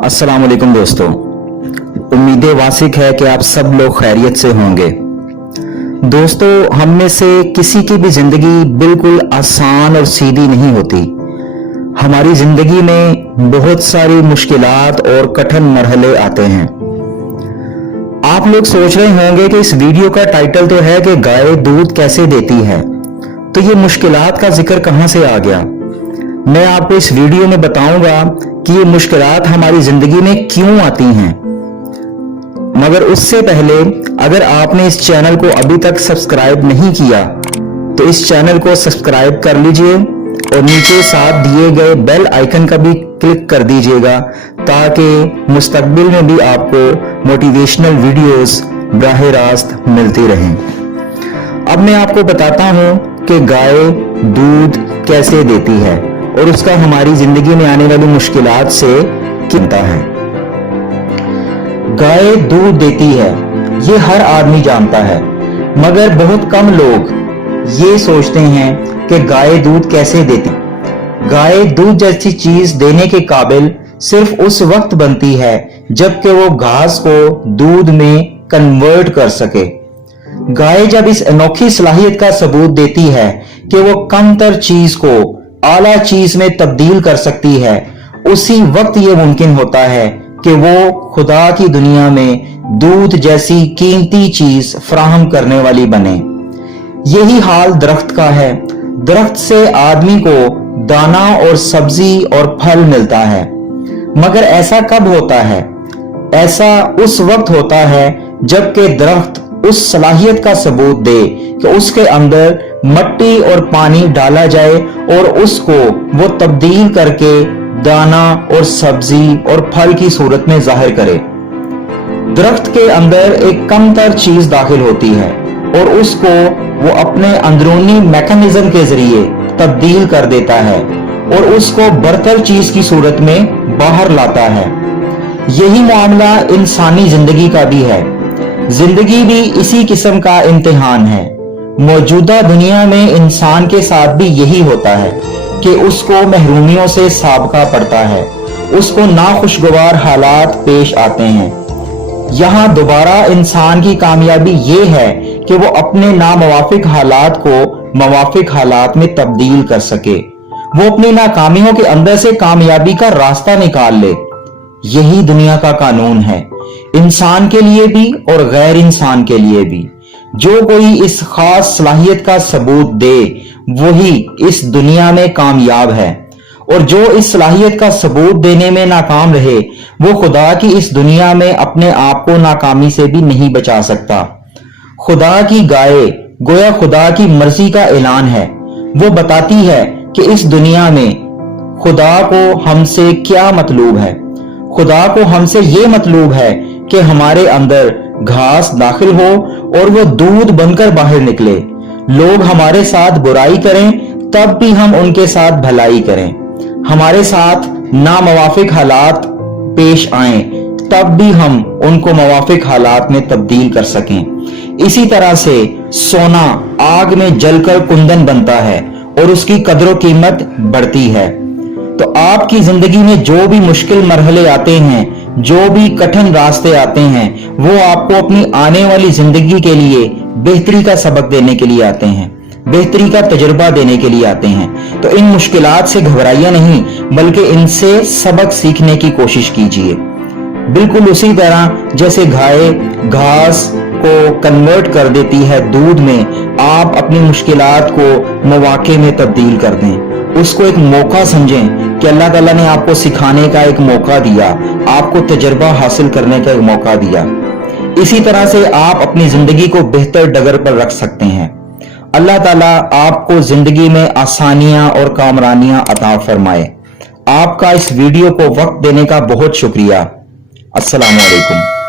अस्सलाम वालेकुम दोस्तों, उम्मीदें वासिक है कि आप सब लोग खैरियत से होंगे। दोस्तों, हम में से किसी की भी जिंदगी बिल्कुल आसान और सीधी नहीं होती। हमारी जिंदगी में बहुत सारी मुश्किलात और कठिन मरहले आते हैं। आप लोग सोच रहे होंगे कि इस वीडियो का टाइटल तो है कि गाय दूध कैसे देती है, तो ये मुश्किलात का जिक्र कहां से आ गया। मैं आपको इस वीडियो में बताऊंगा कि ये मुश्किलात हमारी जिंदगी में क्यों आती हैं। मगर उससे पहले अगर आपने इस चैनल को अभी तक सब्सक्राइब नहीं किया तो इस चैनल को सब्सक्राइब कर लीजिए और नीचे साथ दिए गए बेल आइकन का भी क्लिक कर दीजिएगा ताकि मुस्तकबिल में भी आपको मोटिवेशनल वीडियोस बराह रास्त मिलती रहें। अब मैं आपको बताता हूं कि गाय दूध कैसे देती है और उसका हमारी जिंदगी में आने वाली मुश्किलात से कितना है। गाय दूध देती है ये हर आदमी जानता है, मगर बहुत कम लोग ये सोचते हैं कि गाय दूध कैसे देती। गाय दूध जैसी चीज देने के काबिल सिर्फ उस वक्त बनती है जबकि वो घास को दूध में कन्वर्ट कर सके। गाय जब इस अनोखी सलाहियत का सबूत देती है कि वो कमतर चीज को आला चीज में तब्दील कर सकती है, उसी वक्त ये मुमकिन होता है कि वो खुदा की दुनिया में दूध जैसी कीमती चीज फराहम करने वाली बने। यही हाल दरख्त का है। दरख्त से आदमी को दाना और सब्जी और फल मिलता है, मगर ऐसा कब होता है? ऐसा उस वक्त होता है जबकि दरख्त उस सलाहियत का सबूत दे कि उसके अंदर मट्टी और पानी डाला जाए और उसको वो तब्दील करके दाना और सब्जी और फल की सूरत में जाहिर करे। दरख्त के अंदर एक कमतर चीज दाखिल होती है और उसको वो अपने अंदरूनी मैकेनिज्म के जरिए तब्दील कर देता है और उसको बरतर चीज की सूरत में बाहर लाता है। यही मामला इंसानी जिंदगी का भी है। जिंदगी भी इसी किस्म का इम्तिहान है। मौजूदा दुनिया में इंसान के साथ भी यही होता है कि उसको महरूमियों से साबका पड़ता है, उसको नाखुशगवार हालात पेश आते हैं। यहाँ दोबारा इंसान की कामयाबी ये है कि वो अपने नामुवाफिक हालात को मुवाफिक हालात में तब्दील कर सके। वो अपनी नाकामियों के अंदर से कामयाबी का रास्ता निकाल ले। यही दुनिया का कानून है, इंसान के लिए भी और गैर इंसान के लिए भी। जो कोई इस खास सलाहियत का सबूत दे वही इस दुनिया में कामयाब है, और जो इस सलाहियत का सबूत देने में नाकाम रहे वो खुदा की इस दुनिया में अपने आप को नाकामी से भी नहीं बचा सकता। खुदा की गाय गोया खुदा की मर्जी का ऐलान है। वो बताती है कि इस दुनिया में खुदा को हमसे क्या मतलूब है। खुदा को हमसे ये मतलूब है कि हमारे अंदर घास दाखिल हो और वो दूध बनकर बाहर निकले। लोग हमारे साथ बुराई करें तब भी हम उनके साथ भलाई करें। हमारे साथ नामुवाफिक हालात पेश आएं तब भी हम उनको मुवाफिक हालात में तब्दील कर सकें। इसी तरह से सोना आग में जलकर कुंदन बनता है और उसकी कदर कीमत बढ़ती है। तो आपकी जिंदगी में जो भी मुश्किल मरहले आते हैं, जो भी कठिन रास्ते आते हैं, वो आपको अपनी आने वाली जिंदगी के लिए बेहतरी का सबक देने के लिए आते हैं, बेहतरी का तजुर्बा देने के लिए आते हैं। तो इन मुश्किलात से घबराइए नहीं, बल्कि इनसे सबक सीखने की कोशिश कीजिए। बिल्कुल उसी तरह जैसे गाय घास को कन्वर्ट कर देती है दूध में, आप अपनी मुश्किलात को मौके में तब्दील कर दें। उसको एक मौका समझें कि अल्लाह ताला ने आपको सिखाने का एक मौका दिया, आपको तजर्बा हासिल करने का एक मौका दिया। इसी तरह से आप अपनी जिंदगी को बेहतर डगर पर रख सकते हैं। अल्लाह ताला आपको जिंदगी में आसानियां और कामरानियां अता फरमाए। आपका इस वीडियो को वक्त देने का बहुत शुक्रिया। अस्सलाम वालेकुम।